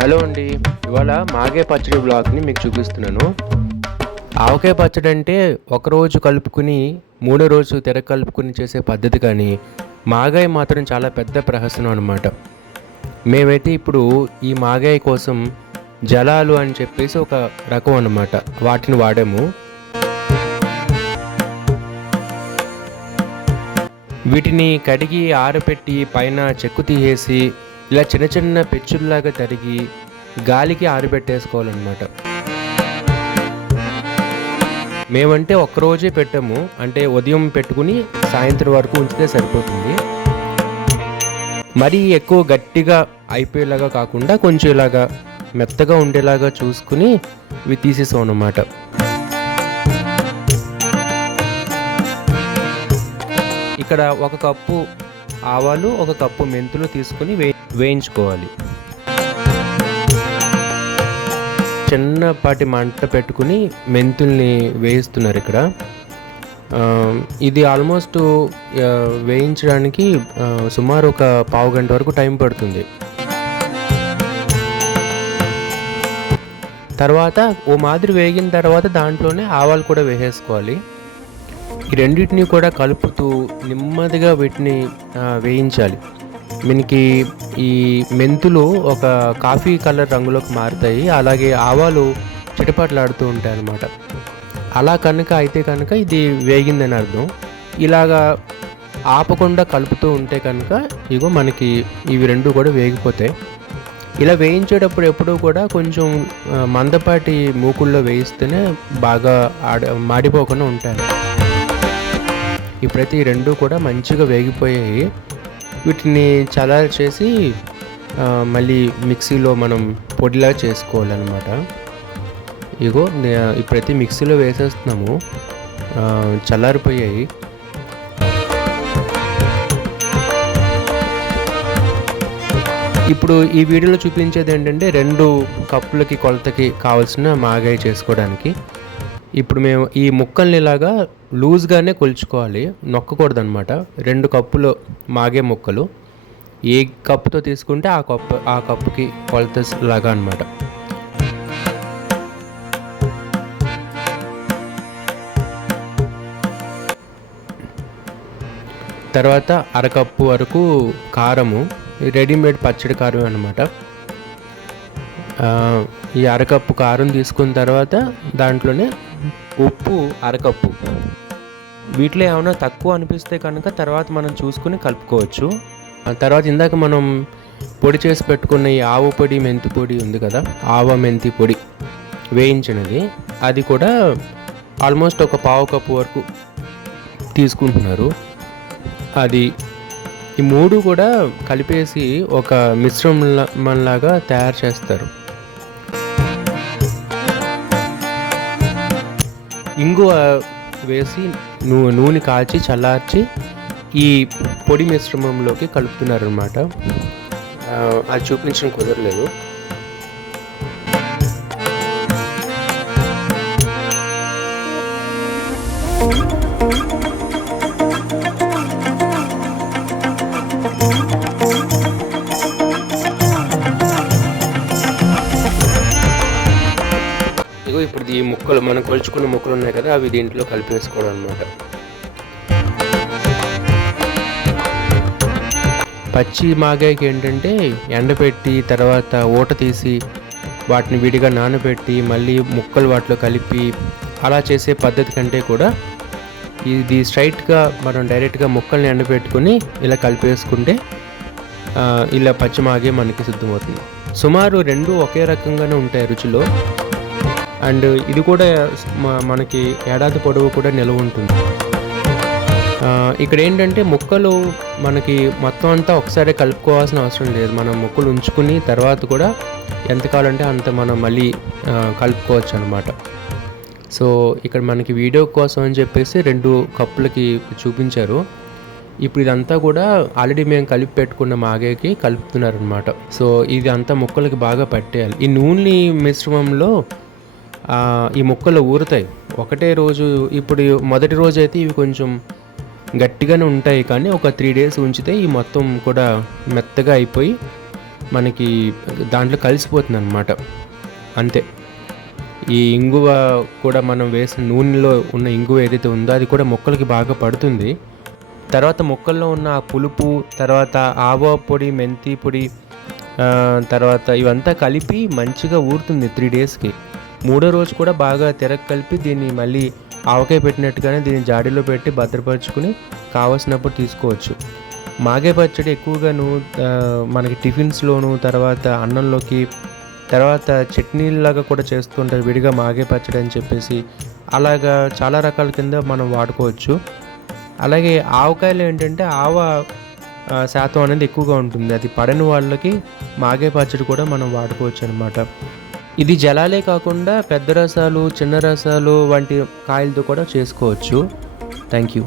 Hello అండి. ఇవాళ మాగాయ పచ్చడి బ్లాగ్ని మీకు చూపిస్తున్నాను. ఆవకాయ పచ్చడి అంటే ఒకరోజు కలుపుకుని మూడో రోజు కలుపుకుని చేసే పద్ధతి, కానీ మాగాయ మాత్రం చాలా పెద్ద ప్రహసనం అనమాట. మేమైతే ఇప్పుడు ఈ మాగాయ కోసం జలాలు అని చెప్పేసి ఒక రకం అన్నమాట, వాటిని వాడాము. వీటిని కడిగి ఆరబెట్టి పైన చెక్కు తీసేసి ఇలా చిన్న చిన్న పెచ్చుల్లాగా తరిగి గాలికి ఆరబెట్టేసుకోవాలన్నమాట. మేమంటే ఒక్కరోజే పెట్టాము, అంటే ఉదయం పెట్టుకుని సాయంత్రం వరకు ఉంచితే సరిపోతుంది. మరీ ఎక్కువ గట్టిగా అయిపోయేలాగా కాకుండా కొంచెం ఇలాగా మెత్తగా ఉండేలాగా చూసుకుని ఇవి తీసేసాం అన్నమాట. ఇక్కడ ఒక కప్పు ఆవాలు, ఒక కప్పు మెంతులు తీసుకుని వేయించుకోవాలి. చిన్నపాటి మంట పెట్టుకుని మెంతుల్ని వేయిస్తున్నారు ఇక్కడ. ఇది ఆల్మోస్ట్ వేయించడానికి సుమారు ఒక పావు గంట వరకు టైం పడుతుంది. తర్వాత ఓ మాదిరి వేగిన తర్వాత దాంట్లోనే ఆవాలు కూడా వేసేసుకోవాలి. ఈ రెండింటిని కూడా కలుపుతూ నెమ్మదిగా వీటిని వేయించాలి. మనకి ఈ మెంతులు ఒక కాఫీ కలర్ రంగులోకి మారుతాయి, అలాగే ఆవాలు చిటపట్లాడుతూ ఉంటాయి అన్నమాట. అలా అయితే కనుక ఇది వేగిందని అర్థం. ఇలాగా ఆపకుండా కలుపుతూ ఉంటే కనుక ఇగో మనకి ఇవి రెండు కూడా వేగిపోతాయి. ఇలా వేయించేటప్పుడు ఎప్పుడూ కూడా కొంచెం మందపాటి మూకుల్లో వేయిస్తేనే బాగా మాడిపోకుండా ఉంటాయి. ఇప్పుడైతే ఈ రెండు కూడా మంచిగా వేగిపోయాయి. వీటిని చల్లారి చేసి మళ్ళీ మిక్సీలో మనం పొడిలా చేసుకోవాలన్నమాట. ఇగో ఇప్పుడైతే మిక్సీలో వేసేస్తున్నాము, చల్లారిపోయాయి. ఇప్పుడు ఈ వీడియోలో చూపించేది ఏంటంటే 2 కప్పులకి కొలతకి కావాల్సిన మాగాయ చేసుకోవడానికి. ఇప్పుడు మేము ఈ ముక్కల్ని ఇలాగా లూజ్గానే కొలుచుకోవాలి, నొక్కకూడదు అనమాట. 2 కప్పులు మాగే ముక్కలు ఏ కప్పుతో తీసుకుంటే ఆ కప్పుకి కొలత లాగా అనమాట. తర్వాత అరకప్పు వరకు కారము, రెడీమేడ్ పచ్చడి కారం అనమాట. ఈ అరకప్పు కారం తీసుకున్న తర్వాత దాంట్లోనే ఉప్పు అరకప్పు. వీటిలో ఏమైనా తక్కువ అనిపిస్తే కనుక తర్వాత మనం చూసుకుని కలుపుకోవచ్చు. తర్వాత ఇందాక మనం పొడి చేసి పెట్టుకున్న ఈ ఆవు పొడి, మెంతి పొడి ఉంది కదా, ఆవ మెంతి పొడి వేయించినది, అది కూడా ఆల్మోస్ట్ ఒక పావు కప్పు వరకు తీసుకుంటున్నారు. అది ఈ 3 కూడా కలిపేసి ఒక మిశ్రమంలాగా తయారు చేస్తారు. ఇంగువ వేసి నూనె కాచి చల్లార్చి ఈ పొడి మిశ్రమంలోకి కలుపుతున్నారనమాట. అది చూపించడం కుదరలేదు. ఇప్పుడు ఈ ముక్కలు మనం కొలుచుకున్న ముక్కలు ఉన్నాయి కదా, అవి దీంట్లో కలిపేసుకోవడం అనమాట. పచ్చి మాగాయకి ఏంటంటే ఎండపెట్టి తర్వాత ఊట తీసి వాటిని విడిగా నానబెట్టి మళ్ళీ ముక్కలు వాటిలో కలిపి అలా చేసే పద్ధతి కంటే కూడా ఇది స్ట్రైట్గా మనం డైరెక్ట్గా ముక్కల్ని ఎండబెట్టుకుని ఇలా కలిపేసుకుంటే ఇలా పచ్చి మాగే మనకి సిద్ధమవుతుంది. సుమారు 2 ఒకే రకంగానే ఉంటాయి రుచిలో. అండ్ ఇది కూడా మనకి ఏడాది పొడవు కూడా నిల్వ ఉంటుంది. ఇక్కడ ఏంటంటే ముక్కలు మనకి మొత్తం అంతా ఒకసారి కలుపుకోవాల్సిన అవసరం లేదు. మనం ముక్కలు ఉంచుకుని తర్వాత కూడా ఎంత కావాలంటే అంత మనం మళ్ళీ కలుపుకోవచ్చు అనమాట. సో ఇక్కడ మనకి వీడియో కోసం అని చెప్పేసి 2 కప్పులకి చూపించారు. ఇప్పుడు ఇదంతా కూడా ఆల్రెడీ మేము కలిపి పెట్టుకున్న మాగాయకి కలుపుతున్నారనమాట. సో ఇది అంతా ముక్కలకి బాగా పట్టేయాలి. ఈ నూనె మిశ్రమంలో ఈ ముక్కలు ఊరుతాయి ఒకటే రోజు. ఇప్పుడు మొదటి రోజు అయితే ఇవి కొంచెం గట్టిగానే ఉంటాయి, కానీ ఒక 3 days ఉంచితే ఈ మొత్తం కూడా మెత్తగా అయిపోయి మనకి దాంట్లో కలిసిపోతుందన్నమాట. అంతే. ఈ ఇంగువ కూడా మనం వేసిన నూనెలో ఉన్న ఇంగువ ఏదైతే ఉందో అది కూడా మొక్కలకి బాగా పడుతుంది. తర్వాత మొక్కల్లో ఉన్న ఆ పులుపు, తర్వాత ఆవ పొడి, మెంతి పొడి, తర్వాత ఇవంతా కలిపి మంచిగా ఊరుతుంది 3 డేస్‌కి. మూడో రోజు కూడా బాగా కలిపి దీన్ని మళ్ళీ ఆవకాయ పెట్టినట్టుగానే దీన్ని జాడీలో పెట్టి భద్రపరుచుకుని కావాల్సినప్పుడు తీసుకోవచ్చు. మాగాయ పచ్చడి ఎక్కువగాను మనకి టిఫిన్స్‌లోను, తర్వాత అన్నంలోకి, తర్వాత చట్నీల్లాగా కూడా చేస్తూ ఉంటారు విడిగా మాగాయ పచ్చడి అని చెప్పేసి. అలాగా చాలా రకాల కింద మనం వాడుకోవచ్చు. అలాగే ఆవకాయలో ఏంటంటే శాతం అనేది ఎక్కువగా ఉంటుంది. అది పడని వాళ్ళకి మాగాయ పచ్చడి కూడా మనం వాడుకోవచ్చనమాట. ఇది జలాలే కాకుండా పెద్ద రసాలు, చిన్న రసాలు వంటి కాయలతో కూడా చేసుకోవచ్చు. Thank you.